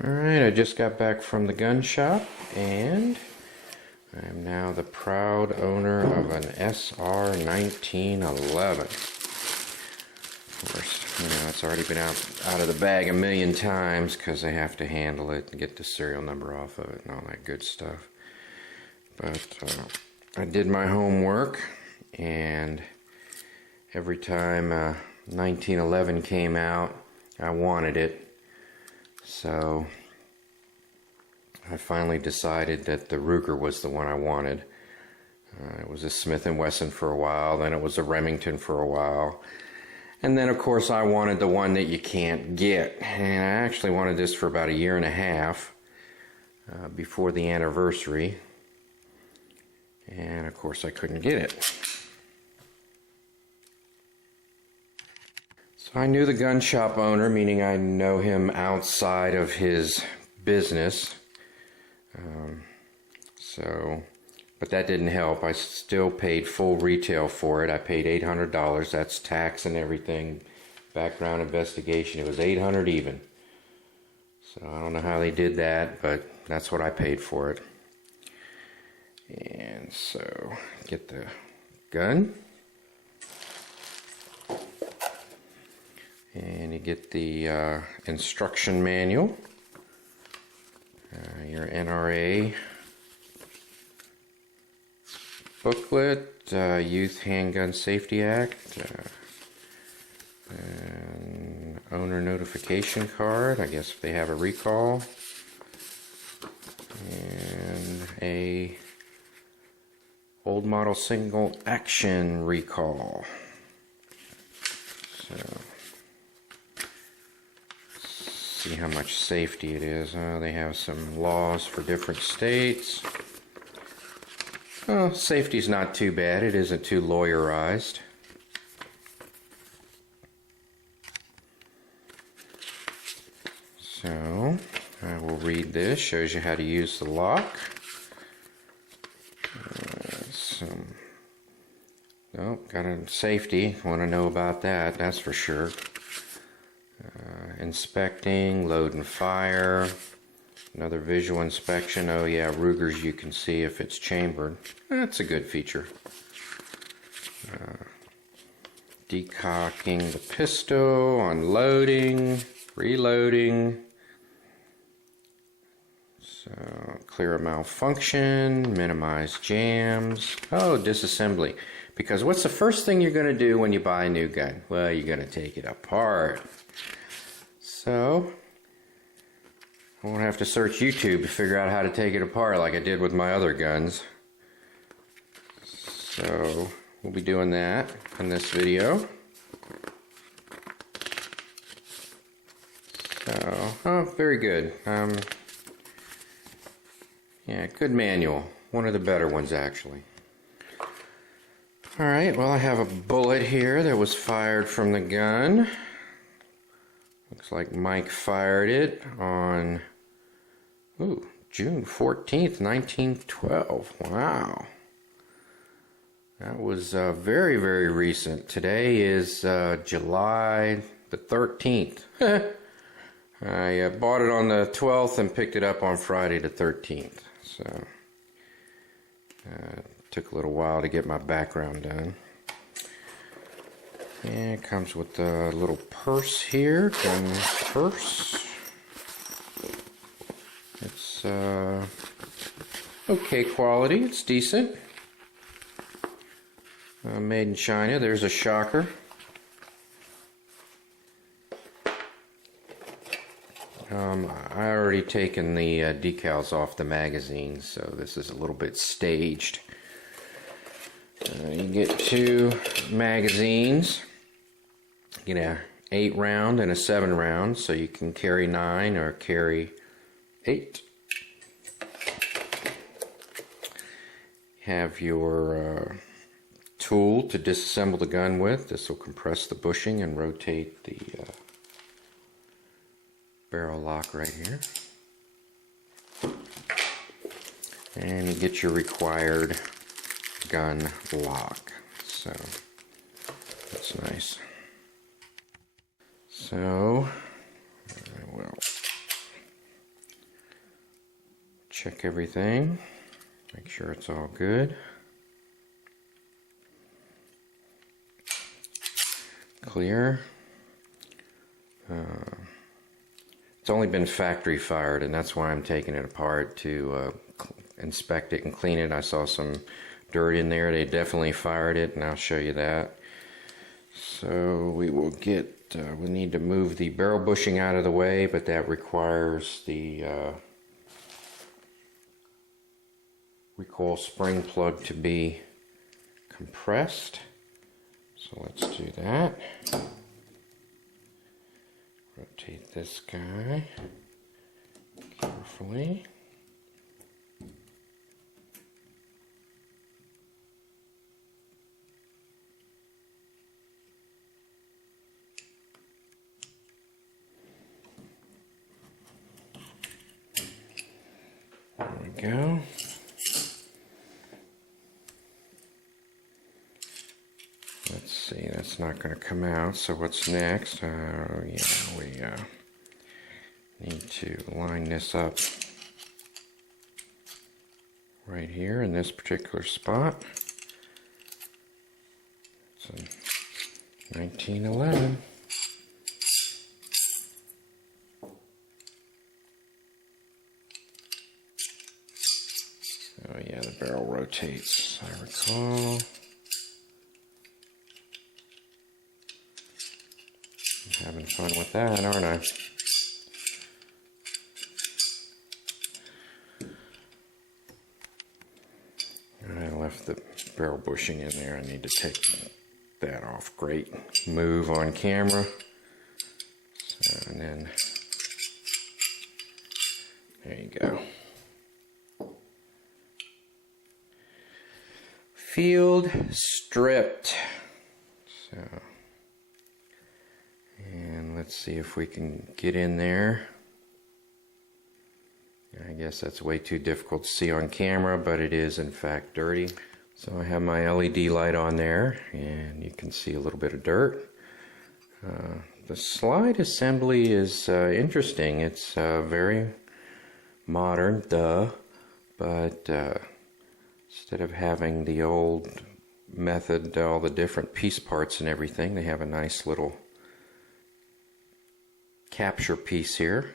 Alright, I just got back from the gun shop and I am now the proud owner of an SR1911. Of course, you know, it's already been out of the bag a million times because I have to handle it and get the serial number off of it and all that good stuff. But I did my homework, and every time 1911 came out, I wanted it. So I finally decided that the Ruger was the one I wanted. It was a Smith & Wesson for a while, then it was a Remington for a while. And then of course I wanted the one that you can't get. And I actually wanted this for about a year and a half before the anniversary. And of course I couldn't get it. So I knew the gun shop owner, meaning I know him outside of his business. But that didn't help. I still paid full retail for it. I paid $800. That's tax and everything. Background investigation. It was $800 even. So I don't know how they did that, but that's what I paid for it. And so get the gun. And you get the instruction manual, your NRA booklet, Youth Handgun Safety Act, and owner notification card, I guess if they have a recall, and a old model single action recall. So see how much safety it is. They have some laws for different states. Well, safety's not too bad. It isn't too lawyerized. So I will read this. Shows you how to use the lock. Got a safety. Want to know about that? That's for sure. Inspecting, load and fire, another visual inspection. Oh yeah, Rugers, you can see if it's chambered. That's a good feature. Decocking the pistol, unloading, reloading. So clear a malfunction, minimize jams. Oh, disassembly. Because what's the first thing you're going to do when you buy a new gun? Well, you're going to take it apart. So, I won't have to search YouTube to figure out how to take it apart like I did with my other guns. So, we'll be doing that in this video. So, oh, very good. Yeah, good manual. One of the better ones, actually. Alright, well, I have a bullet here that was fired from the gun. Looks like Mike fired it on June 14th, 1912. Wow. That was very, very recent. Today is July the 13th. I bought it on the 12th and picked it up on Friday the 13th. So, took a little while to get my background done. And it comes with a little purse here, gun purse. It's okay quality, it's decent. Made in China, there's a shocker. I already taken the decals off the magazine, so this is a little bit staged. You get 2 magazines. You get a 8 round and a 7 round, so you can carry 9 or carry 8. Have your tool to disassemble the gun with. This will compress the bushing and rotate the barrel lock right here. And you get your required gun lock. So that's nice. So I will check everything, make sure it's all good. Clear. It's only been factory fired, and that's why I'm taking it apart to inspect it and clean it. I saw some dirt in there. They definitely fired it, and I'll show you that. So we will get, we need to move the barrel bushing out of the way, but that requires the recoil spring plug to be compressed. So let's do that. Rotate this guy carefully. There we go. Let's see, that's not going to come out, so what's next? Yeah, we need to line this up right here in this particular spot. It's a 1911. Oh yeah, the barrel rotates, I recall. I'm having fun with that, aren't I? I left the barrel bushing in there. I need to take that off. Great move on camera. So, and then there you go. Field stripped. So, and let's see if we can get in there. I guess that's way too difficult to see on camera, but it is in fact dirty. So I have my LED light on there, and you can see a little bit of dirt. The slide assembly is interesting. It's very modern, but instead of having the old method, all the different piece parts and everything, they have a nice little capture piece here.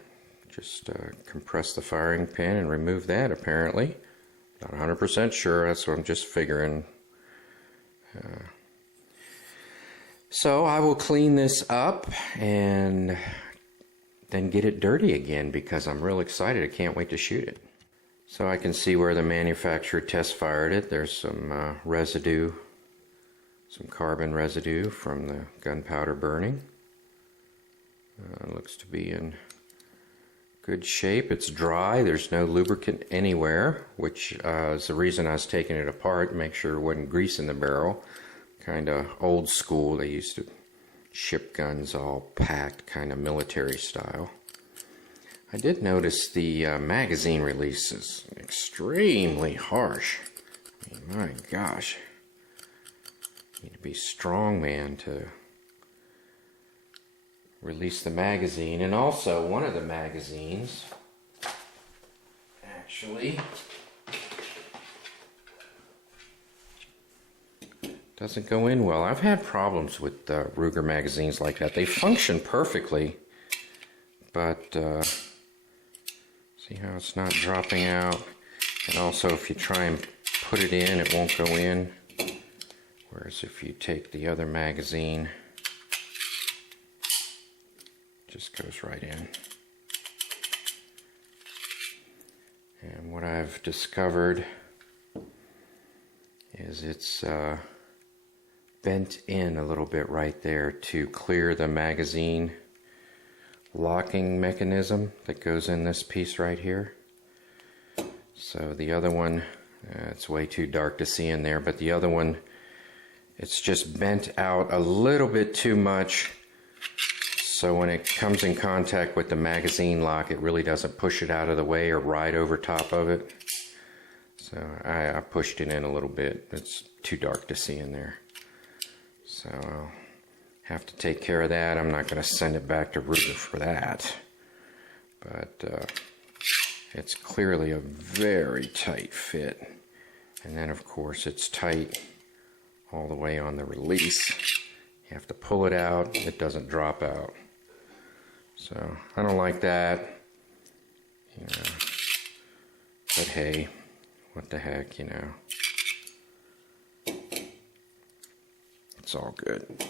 Just compress the firing pin and remove that, apparently. Not 100% sure, that's what I'm just figuring. So I will clean this up and then get it dirty again, because I'm real excited. I can't wait to shoot it. So I can see where the manufacturer test fired it. There's some residue, some carbon residue from the gunpowder burning. Looks to be in good shape. It's dry. There's no lubricant anywhere, which is the reason I was taking it apart, make sure there wasn't grease in the barrel. Kind of old school. They used to ship guns all packed, kind of military style. I did notice the magazine release is extremely harsh. I mean, my gosh. You need to be strong, man, to release the magazine. And also, one of the magazines actually doesn't go in well. I've had problems with Ruger magazines like that. They function perfectly, but see how it's not dropping out? And also, if you try and put it in, it won't go in. Whereas if you take the other magazine, it just goes right in. And what I've discovered is it's bent in a little bit right there to clear the magazine locking mechanism that goes in this piece right here. So the other one, it's way too dark to see in there, but the other one, it's just bent out a little bit too much, so when it comes in contact with the magazine lock, it really doesn't push it out of the way or ride over top of it. So I pushed it in a little bit. It's too dark to see in there. So I'll have to take care of that. I'm not going to send it back to Ruger for that. But it's clearly a very tight fit. And then of course it's tight all the way on the release. You have to pull it out, it doesn't drop out. So I don't like that, you know, but hey, what the heck, you know. It's all good.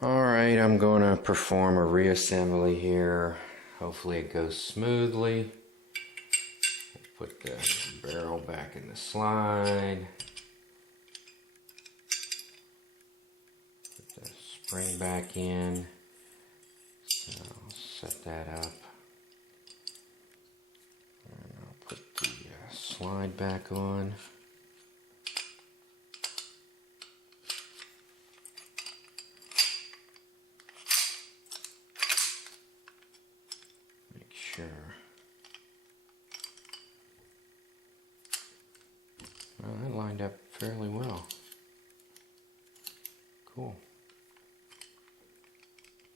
Alright, I'm going to perform a reassembly here. Hopefully it goes smoothly. We'll put the barrel back in the slide. Put the spring back in. So I'll set that up. And I'll put the slide back on. Make sure. Well, that lined up fairly well. Cool.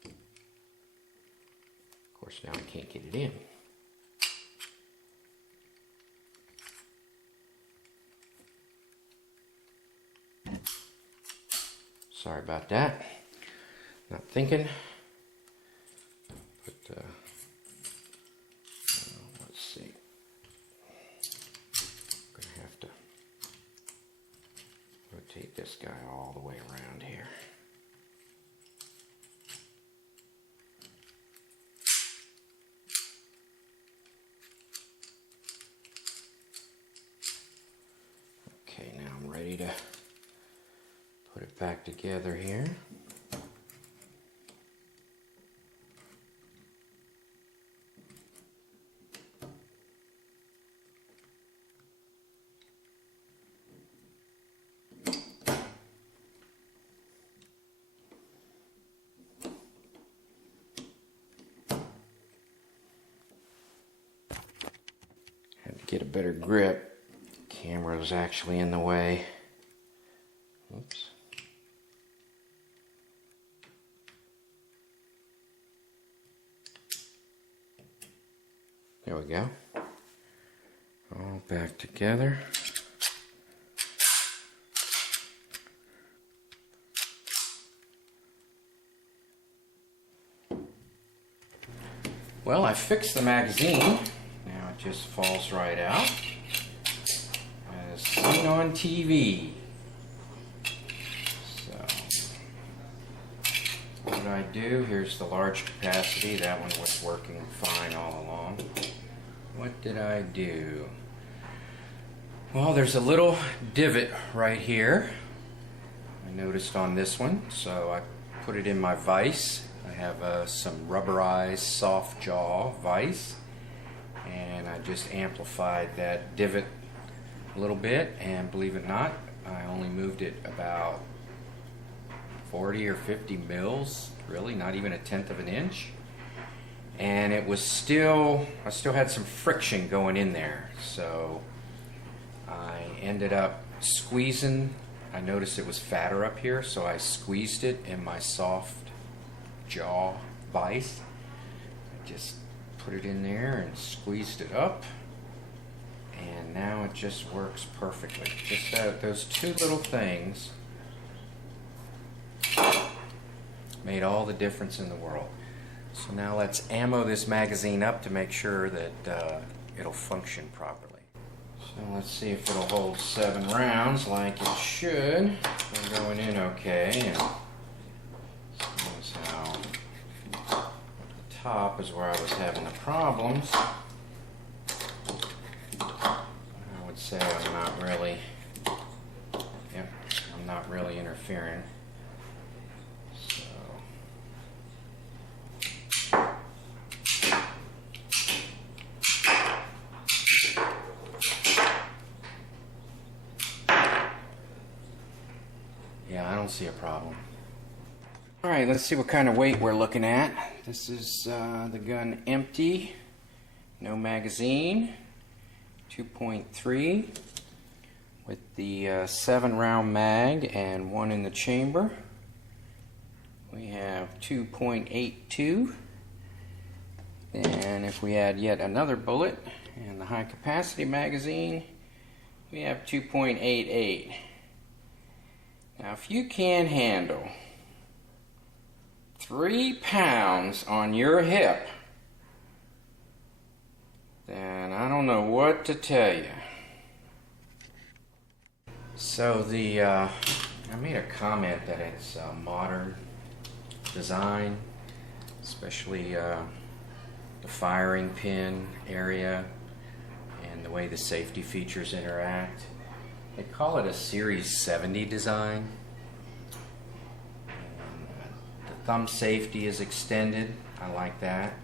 Of course, now I can't get it in. Sorry about that. Not thinking. But let's see. I'm gonna have to rotate this guy all the way around here. Okay, now I'm ready to put it back together here. Had to get a better grip. Camera was actually in the way. Oops. There we go. All back together. Well, I fixed the magazine. Now it just falls right out. As seen on TV. What did I do? Here's the large capacity. That one was working fine all along. What did I do? Well, there's a little divot right here. I noticed on this one, so I put it in my vise. I have some rubberized soft jaw vise, and I just amplified that divot a little bit, and believe it or not, I only moved it about 40 or 50 mils, really, not even 1/10 of an inch. And it was still, I still had some friction going in there. So I ended up squeezing. I noticed it was fatter up here, so I squeezed it in my soft jaw vise. I just put it in there and squeezed it up. And now it just works perfectly. Just those two little things made all the difference in the world. So now let's ammo this magazine up to make sure that it'll function properly. So let's see if it'll hold 7 rounds like it should. We're going in okay. And that's how the top is where I was having the problems. I would say I'm not really, I'm not really interfering. Yeah, I don't see a problem. Alright, let's see what kind of weight we're looking at. This is the gun empty, no magazine, 2.3 with the 7-round mag and 1 in the chamber. We have 2.82 Then if we add yet another bullet and the high capacity magazine, we have 2.88. Now if you can't handle 3 pounds on your hip, then I don't know what to tell you. So I made a comment that it's a modern design, especially the firing pin area and the way the safety features interact. They call it a Series 70 design. And, the thumb safety is extended. I like that.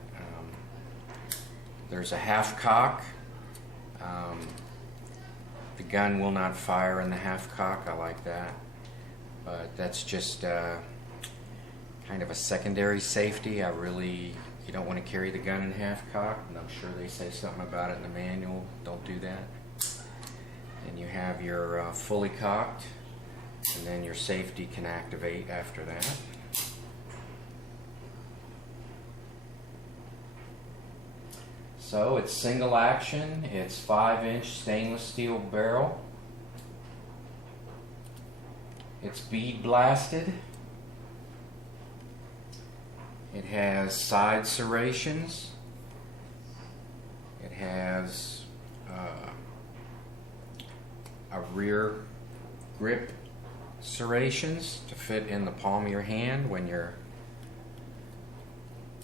There's a half cock. The gun will not fire in the half cock. I like that. But that's just kind of a secondary safety. You don't want to carry the gun in half cock, and I'm sure they say something about it in the manual. Don't do that. And you have your fully cocked, and then your safety can activate after that. So it's single action, it's 5-inch stainless steel barrel. It's bead blasted. It has side serrations. It has a rear grip serrations to fit in the palm of your hand when you're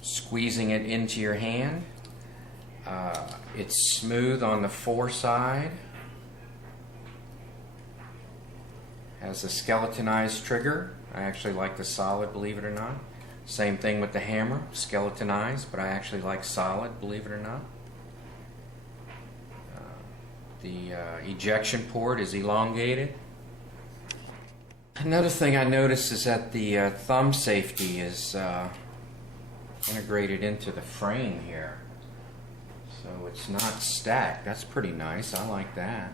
squeezing it into your hand. It's smooth on the foreside. Has a skeletonized trigger. I actually like the solid, believe it or not. Same thing with the hammer, skeletonized, but I actually like solid, believe it or not. The ejection port is elongated. Another thing I noticed is that the thumb safety is integrated into the frame here. So it's not stacked. That's pretty nice. I like that.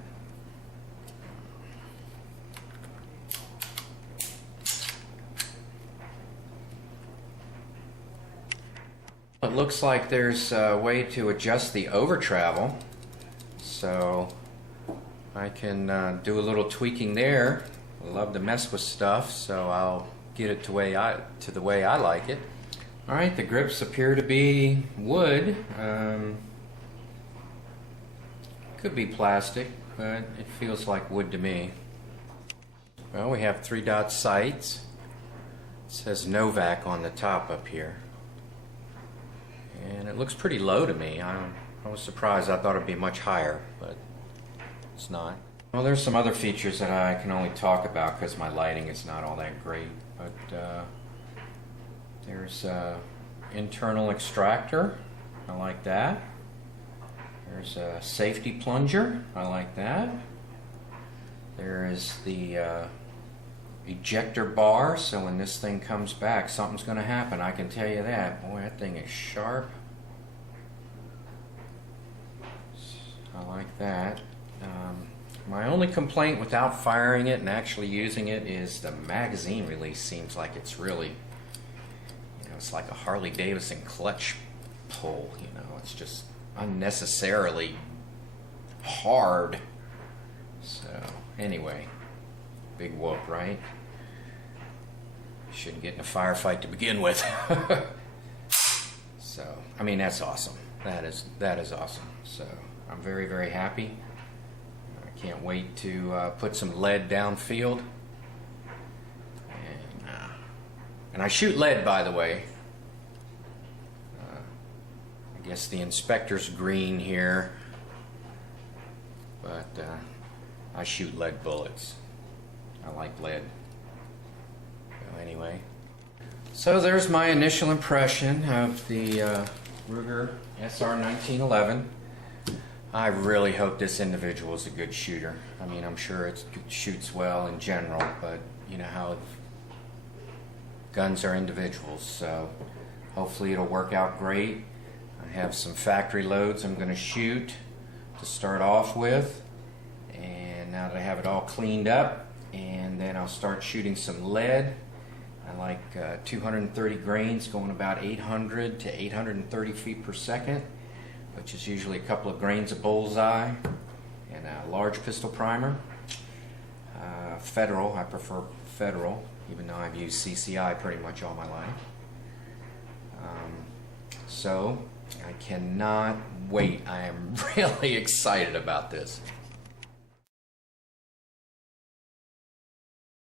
It looks like there's a way to adjust the over travel, so I can do a little tweaking there. I love to mess with stuff, so I'll get it to the way I like it. All right, the grips appear to be wood. Could be plastic, but it feels like wood to me. Well, we have 3-dot sights. It says Novak on the top up here. And it looks pretty low to me. I was surprised. I thought it'd be much higher, but it's not. Well, there's some other features that I can only talk about because my lighting is not all that great. But there's internal extractor. I like that. There's a safety plunger. I like that. There is the ejector bar, so when this thing comes back, something's going to happen. I can tell you that. Boy, that thing is sharp. I like that. My only complaint without firing it and actually using it is the magazine release seems like it's really, it's like a Harley Davidson clutch pull. It's just unnecessarily hard. So anyway, big whoop, right? Shouldn't get in a firefight to begin with. So I mean, that's awesome. That is awesome. So I'm very, very happy. I can't wait to put some lead downfield. And I shoot lead, by the way. I guess the inspector's green here, but I shoot lead bullets. I like lead. So anyway, so there's my initial impression of the Ruger SR1911. I really hope this individual is a good shooter. I mean, I'm sure it shoots well in general, but you know how guns are individuals, so hopefully it'll work out great. I have some factory loads I'm going to shoot to start off with, and now that I have it all cleaned up, and then I'll start shooting some lead. I like 230 grains going about 800 to 830 feet per second, which is usually a couple of grains of bullseye, and a large pistol primer. Federal, I prefer Federal, even though I've used CCI pretty much all my life. So I cannot wait. I am really excited about this.